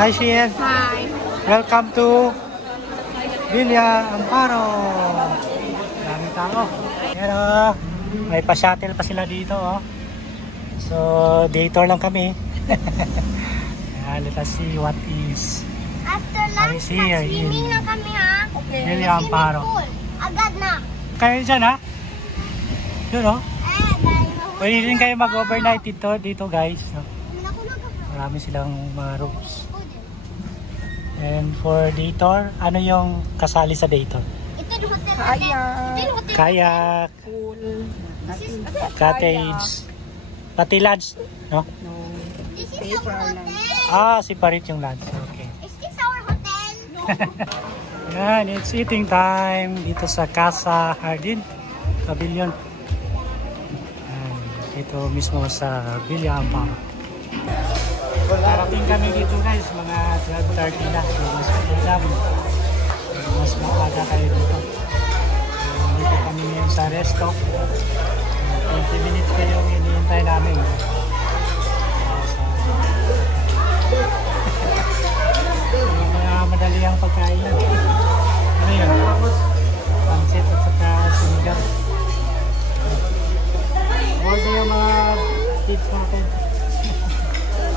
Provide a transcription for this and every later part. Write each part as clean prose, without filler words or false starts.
Hi, Shien. Hi. Welcome to Villa Amparo. Daming tao. Pero may pa-shuttle pa sila dito. Oh. So, day tour lang kami. Let us see what is. After lunch, swimming na kami ha. Okay. Villa Amparo. Agad na. Kayo dyan ha? Yun oh. Dahil Pwede din kayo mag-overnight dito guys. No? nakulog ako. Marami silang mga rooms. And for day tour, ano yung kasali sa day tour? Ito yung hotel natin. Kayak. Ito yung hotel. Kayak, Pool. cottage, pati lunch, no? No. This is Pay for our our lunch. hotel. Separate yung lunch. Okay. Is this our hotel? No. Yan, it's eating time dito sa Casa Jardin Pavilion. Yan, dito mismo sa Villa Amparo. Parating kami dito guys, mga 12:30 na. So, mas maaga kayo dito. Dito kami ngayon sa resto. 20 minutes pa yung hinihintay namin. Mga madali ang pagkain. Ano yun? Pancit at saka sinigang. Order yung mga kids natin.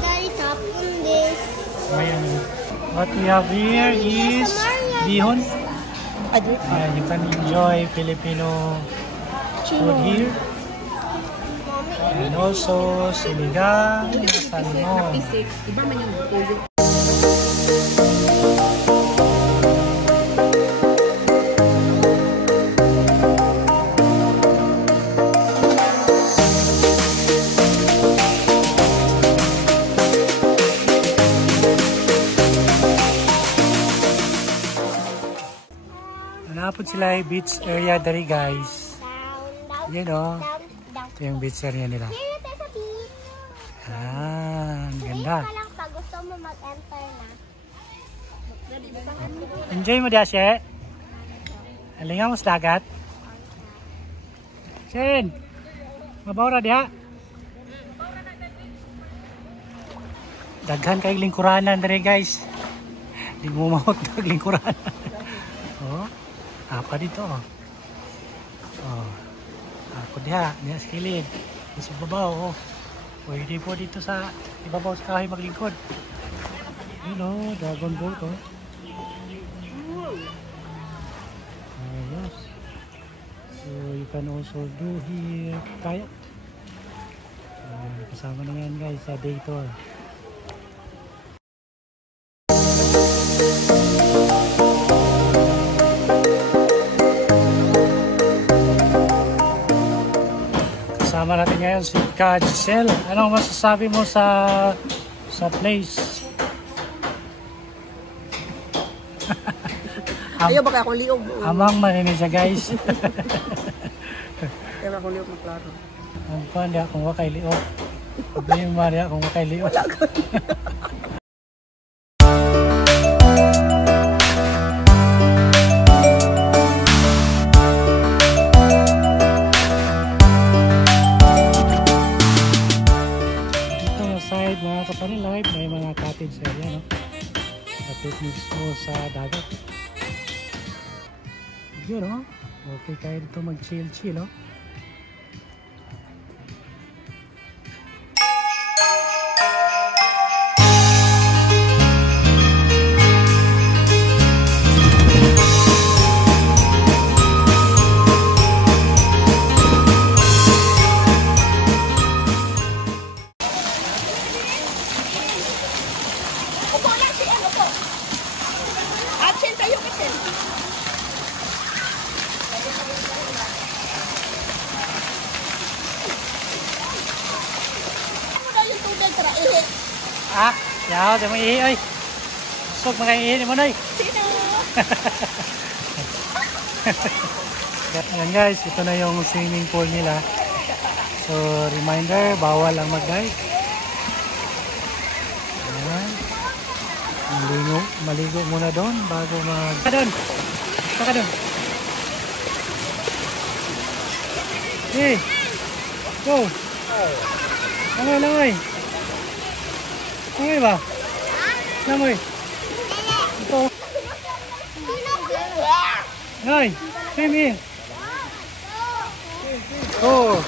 Daddy, top on this. Ayan. What we have here is bihon. You can enjoy Filipino food here. And also sinigang na salmon. Iba man yung tuyo. Napod sila yung beach area dari guys. Down, Yan o. down. Ito yung beach area nila. Here tayo sa beach. Ang ganda. Wait ka lang pag gusto mo mag-enter na. Enjoy mo diya, She. Alingan mo sa dagat. Shen, mabawra diya. Daghan kay lingkuranan dari guys. Di mo mawag lingkuranan. Oh, apa dito? Oh, ako diha sa kilid. Sa babaw. Oh. Pwede po dito sa ibabaw sa kahoy maglingkod. Yun o, dragon boat o. Ayos. So you can also do here kayak. Kasama na yan guys sa day tour. Kasama natin ngayon si Ka Giselle. Anong masasabi mo sa place? Ayaw ba kaya akong liog? Amang maninig siya guys. Kaya akong liog maklaro. Ang kuhan niya kung wakay liog. Problema mo niya kung wakay liog. Dito na side mga kapanilig, may mga cottage area, no? Kapit mismo sa dagat. Yun, no? Okay kayo dito mag-chill-chill, no? Opo lang si ano po. Action tayo kasi. Ano daw yung tubig para ihi? Yaw, di mo ihi, oy. Sok makaihi mo, oy. Sino? Yan guys, ito na yung swimming pool nila. So, reminder, bawal ang mag-dive. Ayan. Maligo muna doon bago mag... Doon! Saka doon! Hey! Go! Langoy, langoy. Langoy ba? Langoy. Ito. Langoy, swim in. Go.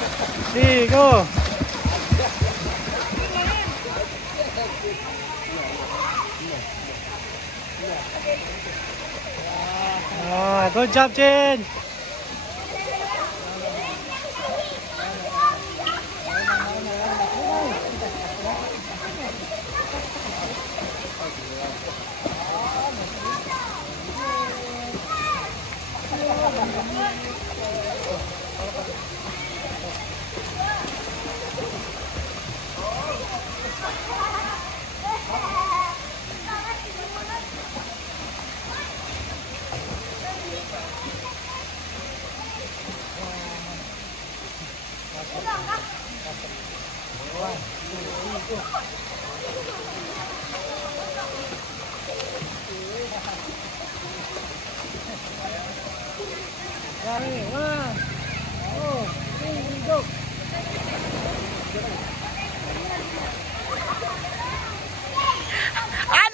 See, go. Ah, good job, Jen.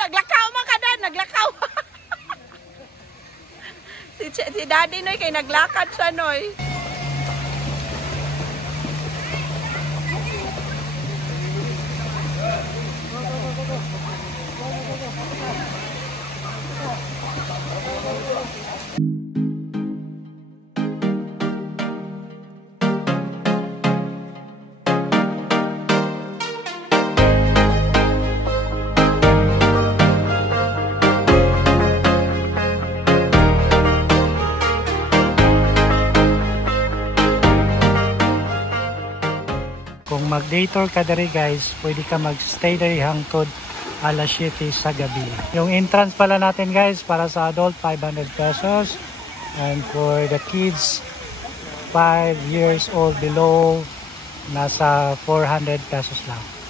Naglakaw man ka na, naglakaw. si Daddy Noy kay naglakad siya Noy. Kung mag-day tour ka diri guys, pwede ka mag-stay diri hangtod alas 7 sa gabi. Yung entrance pala natin guys, para sa adult 500 pesos. And for the kids 5 years old below, nasa 400 pesos lang.